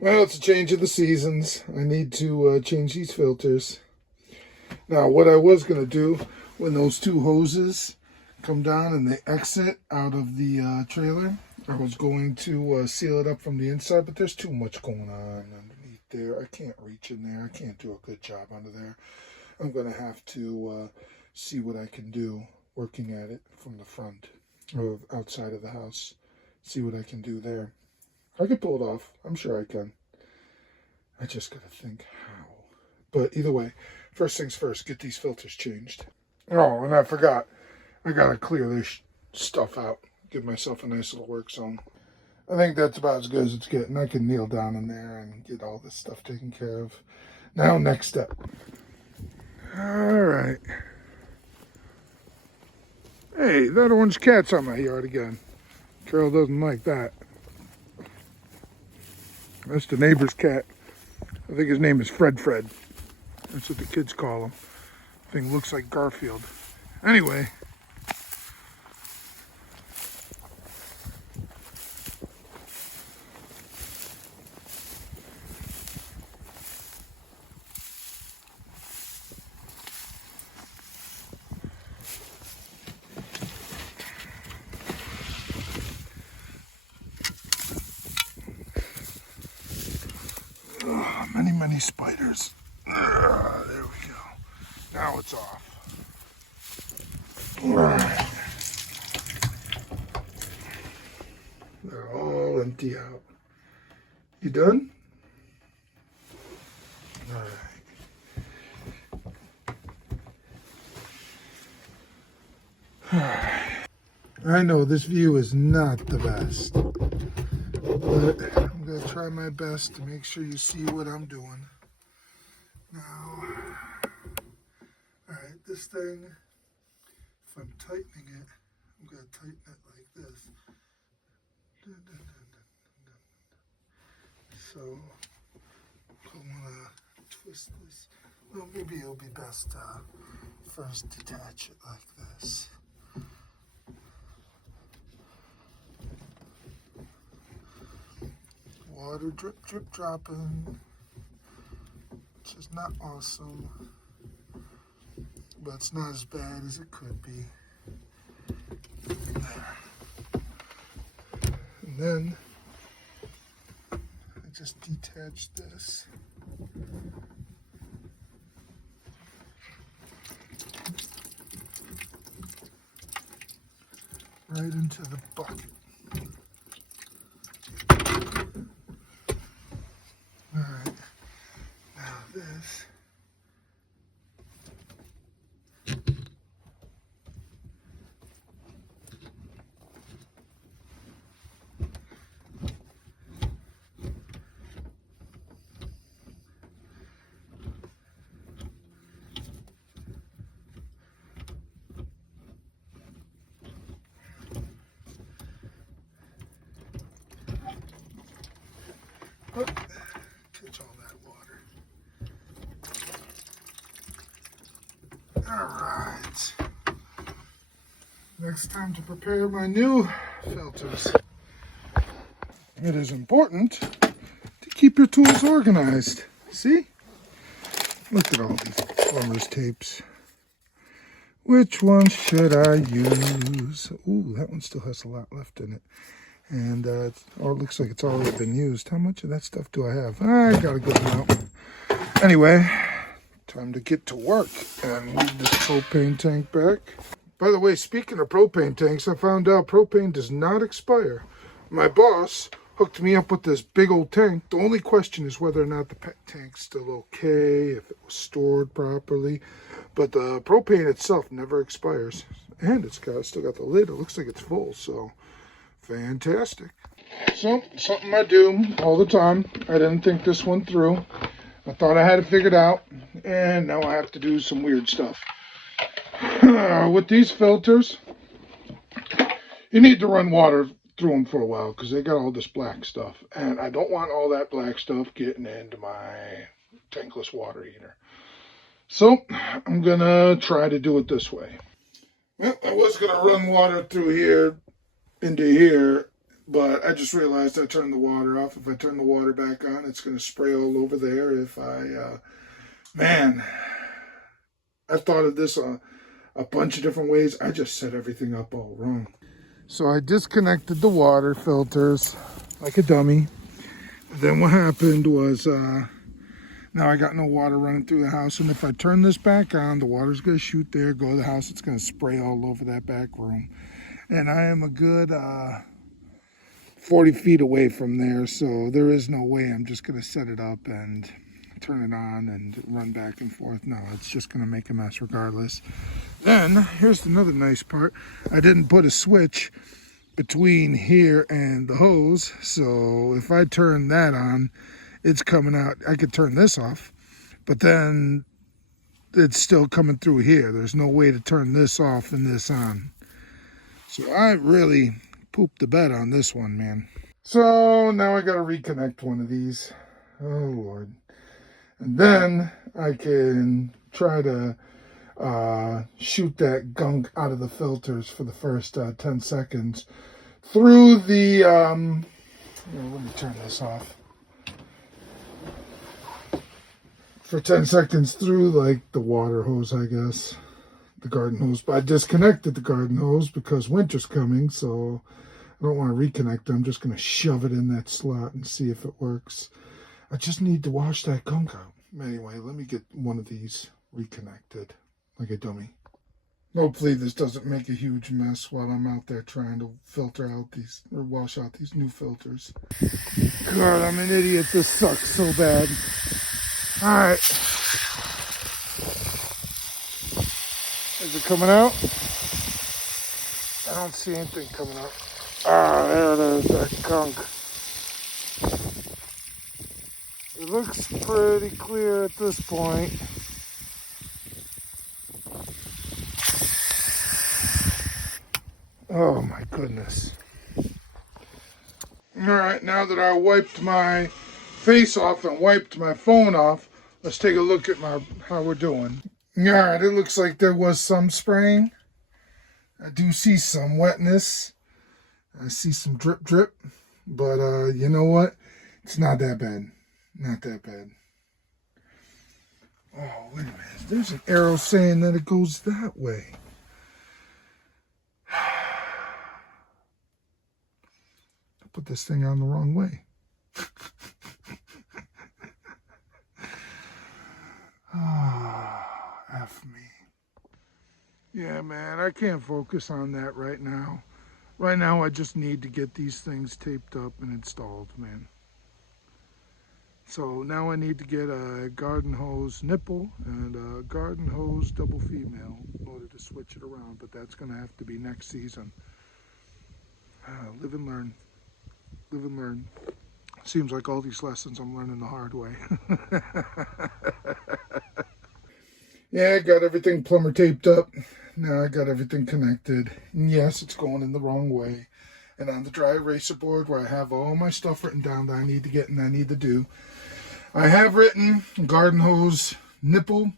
Well, it's a change of the seasons. I need to change these filters. Now, what I was going to do when those two hoses come down and they exit out of the trailer, I was going to seal it up from the inside, but there's too much going on underneath there. I can't reach in there. I can't do a good job under there. I'm going to have to see what I can do working at it from the front or outside of the house. See what I can do there. I could pull it off. I'm sure I can. I just got to think how. But either way, first things first, get these filters changed. Oh, and I forgot. I got to clear this stuff out. Give myself a nice little work zone. I think that's about as good as it's getting. I can kneel down in there and get all this stuff taken care of. Now, next step. All right. Hey, that orange cat's on my yard again. Carol doesn't like that. That's the neighbor's cat. I think his name is Fred. That's what the kids call him. Thing looks like Garfield. Anyway. Many spiders. There we go. Now it's off. Right. They're all empty out. You done? All right. I know this view is not the best, but I'm going to try my best to make sure you see what I'm doing. Now, alright, this thing, if I'm tightening it, I'm going to tighten it like this. So, I want to twist this. Well, maybe it'll be best to first detach it like this. Water drip, drip, dropping. Which is not awesome, but it's not as bad as it could be. And then I just detach this. Right into the bucket. Alright, now this. Oh, catch all that water. Alright. Next time to prepare my new filters. It is important to keep your tools organized. See? Look at all these plumber's tapes. Which one should I use? Ooh, that one still has a lot left in it. And it looks like it's already been used. How much of that stuff do I have? I got a good amount. Anyway, time to get to work and move this propane tank back. By the way, speaking of propane tanks, I found out propane does not expire. My boss hooked me up with this big old tank. The only question is whether or not the tank's still okay, if it was stored properly. But the propane itself never expires. And it's still got the lid. It looks like it's full, so fantastic. So, something I do all the time. I didn't think this one through. I thought I had it figured out, and now I have to do some weird stuff. With these filters, you need to run water through them for a while because they got all this black stuff, and I don't want all that black stuff getting into my tankless water heater. So, I'm going to try to do it this way. Well, I was going to run water through here into here But I just realized I turned the water off. If I turn the water back on, it's going to spray all over there. If I, man, I've thought of this a bunch of different ways. I just set everything up all wrong. So I disconnected the water filters like a dummy. Then what happened was, now I got no water running through the house. And if I turn this back on, the water's going to shoot there, go to the house. It's going to spray all over that back room. And I am a good 40 feet away from there, so there is no way I'm just going to set it up and turn it on and run back and forth. No, it's just going to make a mess regardless. Then, here's another nice part. I didn't put a switch between here and the hose, so if I turn that on, it's coming out. I could turn this off, but then it's still coming through here. There's no way to turn this off and this on. So I really pooped the bed on this one, man. So now I got to reconnect one of these. Oh, Lord. And then I can try to shoot that gunk out of the filters for the first 10 seconds through the, let me turn this off. For 10 seconds through, like, the water hose, I guess. The garden hose. But I disconnected the garden hose because winter's coming, so I don't want to reconnect it. I'm just going to shove it in that slot and see if it works. I just need to wash that gunk out. Anyway, let me get one of these reconnected like a dummy. Hopefully this doesn't make a huge mess while I'm out there trying to filter out these, or wash out these new filters. God, I'm an idiot. This sucks so bad. All right. Is it coming out? I don't see anything coming out. Ah, there it is, that gunk. It looks pretty clear at this point. Oh my goodness. All right, now that I wiped my face off and wiped my phone off, let's take a look at how we're doing. All right, it looks like there was some spraying. I do see some wetness. I see some drip drip, but you know what? It's not that bad. Not that bad. Oh, wait a minute. There's an arrow saying that it goes that way. I put this thing on the wrong way. F me. Yeah, man, I can't focus on that right now. Right now, I just need to get these things taped up and installed, man. So now I need to get a garden hose nipple and a garden hose double female in order to switch it around, but that's going to have to be next season. Live and learn. Live and learn. Seems like all these lessons I'm learning the hard way. Yeah, I got everything plumber taped up. Now I got everything connected. And yes, it's going in the wrong way. And on the dry eraser board where I have all my stuff written down that I need to get and I need to do, I have written garden hose nipple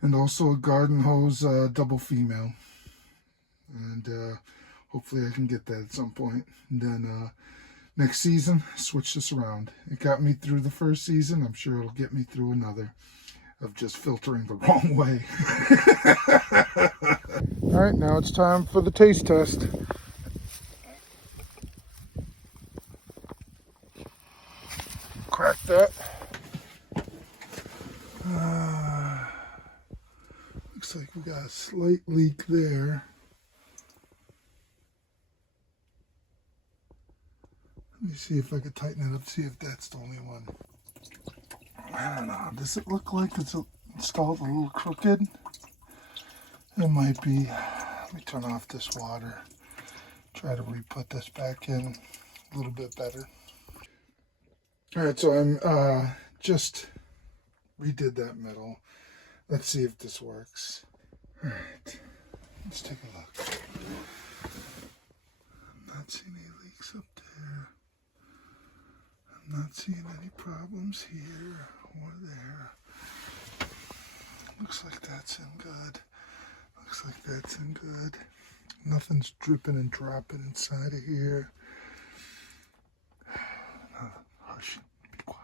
and also a garden hose double female. And hopefully I can get that at some point. And then next season, switch this around. It got me through the first season. I'm sure it'll get me through another of just filtering the wrong way. All right, now it's time for the taste test. Crack that. Looks like we got a slight leak there. Let me see if I can tighten it up, see if that's the only one. I don't know. Does it look like it's installed a little crooked? It might be. Let me turn off this water. Try to re-put this back in a little bit better. All right, so I'm just redid that middle. Let's see if this works. All right, let's take a look. I'm not seeing any leaks up there. I'm not seeing any problems here or there. Looks like that's in good. Looks like that's in good. Nothing's dripping and dropping inside of here. Shush. Be quiet.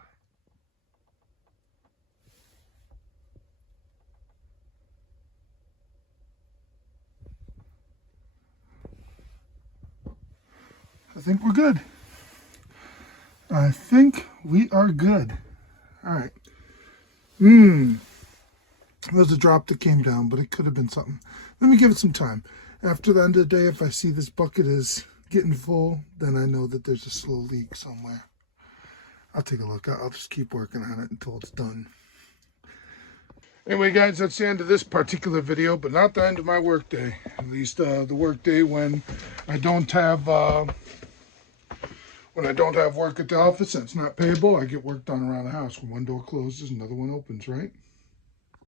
I think we're good. I think we are good. All right. There's a drop that came down, but it could have been something. Let me give it some time. After the end of the day, if I see this bucket is getting full, then I know that there's a slow leak somewhere. I'll take a look. I'll just keep working on it until it's done. Anyway, guys, that's the end of this particular video, but not the end of my work day. At least the work day when I don't have work at the office. That's not payable. I get work done around the house. When one door closes, another one opens, right?